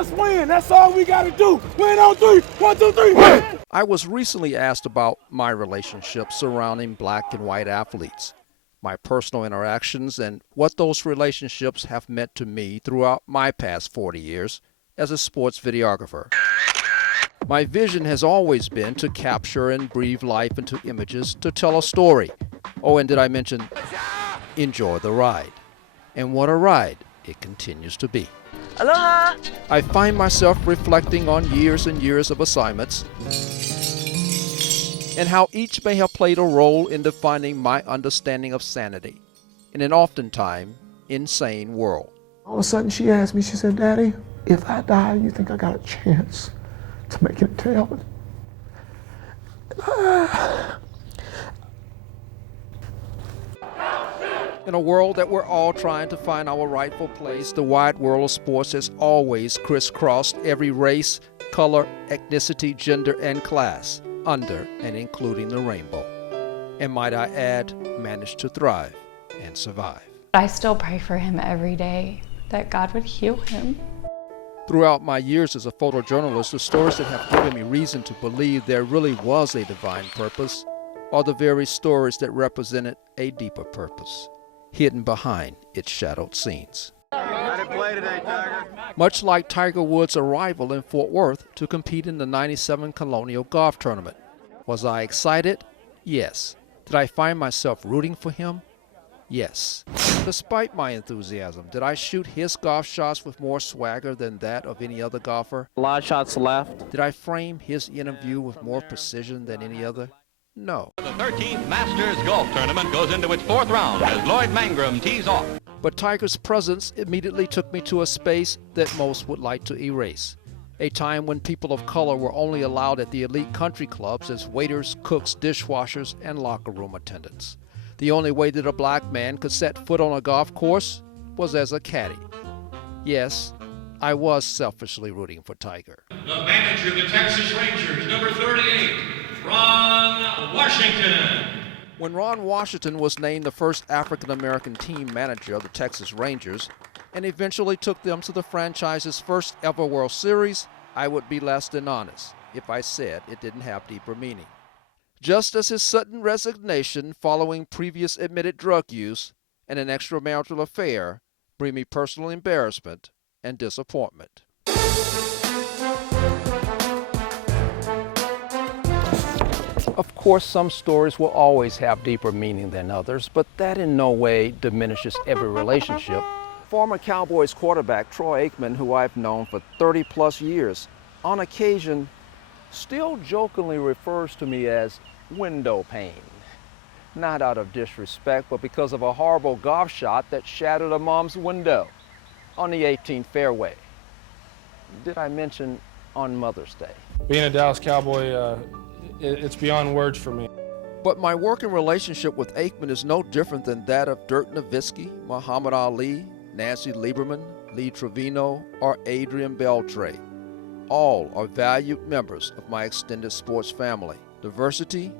us win. That's all we got to do. Win on three. 1, 2, 3. Win. I was recently asked about my relationships surrounding black and white athletes, my personal interactions, and what those relationships have meant to me throughout my past 40 years as a sports videographer. My vision has always been to capture and breathe life into images to tell a story. Oh, and did I mention, enjoy the ride. And what a ride it continues to be. Aloha! I find myself reflecting on years and years of assignments and how each may have played a role in defining my understanding of sanity in an oftentimes insane world. All of a sudden she asked me, she said, Daddy, if I die, you think I got a chance to make it to heaven? In a world that we're all trying to find our rightful place, the wide world of sports has always crisscrossed every race, color, ethnicity, gender, and class, under and including the rainbow. And might I add, managed to thrive and survive. I still pray for him every day, that God would heal him. Throughout my years as a photojournalist, the stories that have given me reason to believe there really was a divine purpose are the very stories that represented a deeper purpose, hidden behind its shadowed scenes. Much like Tiger Woods' arrival in Fort Worth to compete in the '97 Colonial Golf Tournament. Was I excited? Yes. Did I find myself rooting for him? Yes. Despite my enthusiasm, did I shoot his golf shots with more swagger than that of any other golfer? A lot of shots left. Did I frame his interview with more precision than any other? No. The 13th Masters Golf Tournament goes into its 4th round as Lloyd Mangrum tees off. But Tiger's presence immediately took me to a space that most would like to erase. A time when people of color were only allowed at the elite country clubs as waiters, cooks, dishwashers, and locker room attendants. The only way that a black man could set foot on a golf course was as a caddy. Yes, I was selfishly rooting for Tiger. The manager of the Texas Rangers, number 38, Ron Washington. When Ron Washington was named the first African-American team manager of the Texas Rangers and eventually took them to the franchise's first ever World Series, I would be less than honest if I said it didn't have deeper meaning. Just as his sudden resignation following previous admitted drug use and an extramarital affair bring me personal embarrassment and disappointment. Of course, some stories will always have deeper meaning than others, but that in no way diminishes every relationship. Former Cowboys quarterback Troy Aikman, who I've known for 30 plus years, on occasion still jokingly refers to me as window pane. Not out of disrespect, but because of a horrible golf shot that shattered a mom's window on the 18th fairway. Did I mention on Mother's Day? Being a Dallas Cowboy, it's beyond words for me. But my working relationship with Aikman is no different than that of Dirk Nowitzki, Muhammad Ali, Nancy Lieberman, Lee Trevino, or Adrian Beltre. All are valued members of my extended sports family. Diversity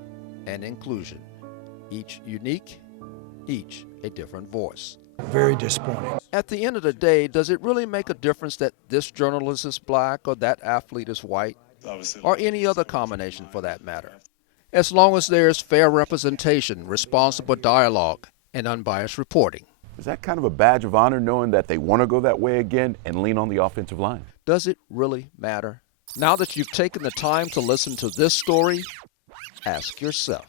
and inclusion. Each unique, each a different voice. Very disappointing. At the end of the day, does it really make a difference that this journalist is black or that athlete is white? Or any other combination for that matter? As long as there is fair representation, responsible dialogue, and unbiased reporting. Is that kind of a badge of honor knowing that they want to go that way again and lean on the offensive line? Does it really matter? Now that you've taken the time to listen to this story, ask yourself.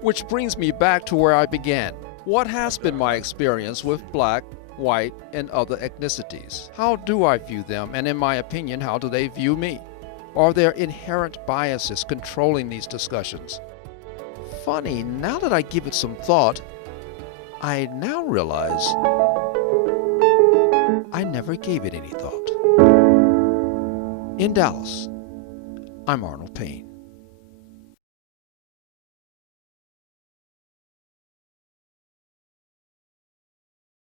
Which brings me back to where I began. What has been my experience with black, white, and other ethnicities? How do I view them, and in my opinion, how do they view me? Are there inherent biases controlling these discussions? Funny, now that I give it some thought, I now realize I never gave it any thought. In Dallas, I'm Arnold Payne.